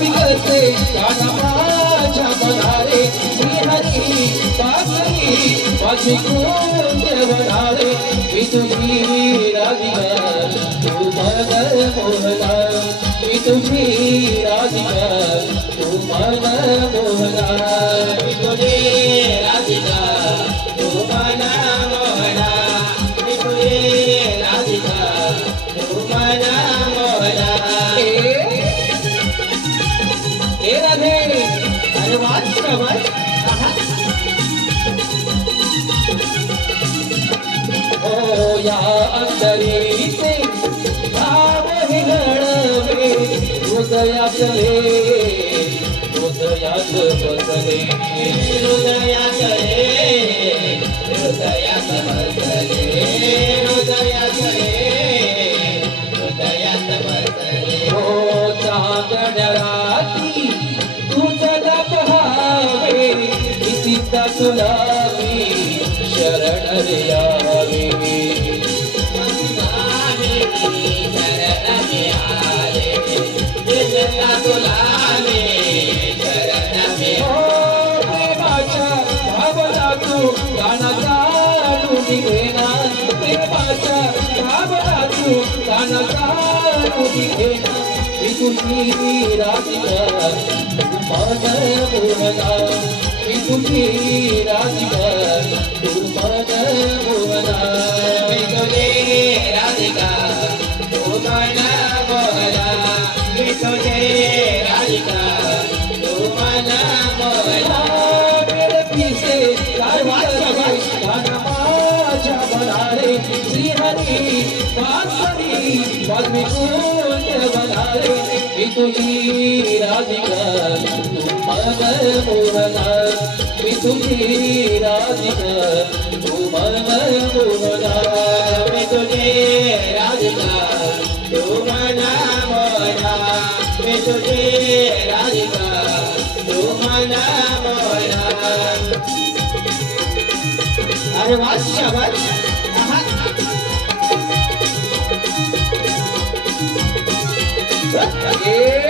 विकते गाणं माझ्या मनारे श्रीहरी पासरी माझी कोण देवनारे मी तुझी राधिका तू मन मोहना मी तुझी राधिका तू मन मोहना मी तुझी राधिका तू मन मोहना मी तुझी राधिका तू मन मोहना ए राधे अरे वाह शाबाश ओ या अंतरी से भाव हिलवे हृदयातले हृदयात बसले हृदयातले हृदयात बसले हृदयातले हृदयात बसले ओ चांदण्या राती तुझला पहावे कितीदा तुला मी शरण रे यावे तुझी राधिका तू मन मोहना मी तुझी राधिका तू मन मोहना मी तुझी राधिका तू मन मोहना मी तुझी राधिका तू मन मोहना मेरे पीछे गाना माझ्या मनारे श्रीहरी पासरी वाल्मी बनारे मी तुझी राधिका तू मन मोहना मी तुझी राधिका तू मन मोहना मी तुझी राधिका तू मन मोहना मी तुझी राधिका तू मन मोहना अरे वाह शाबाश Yeah.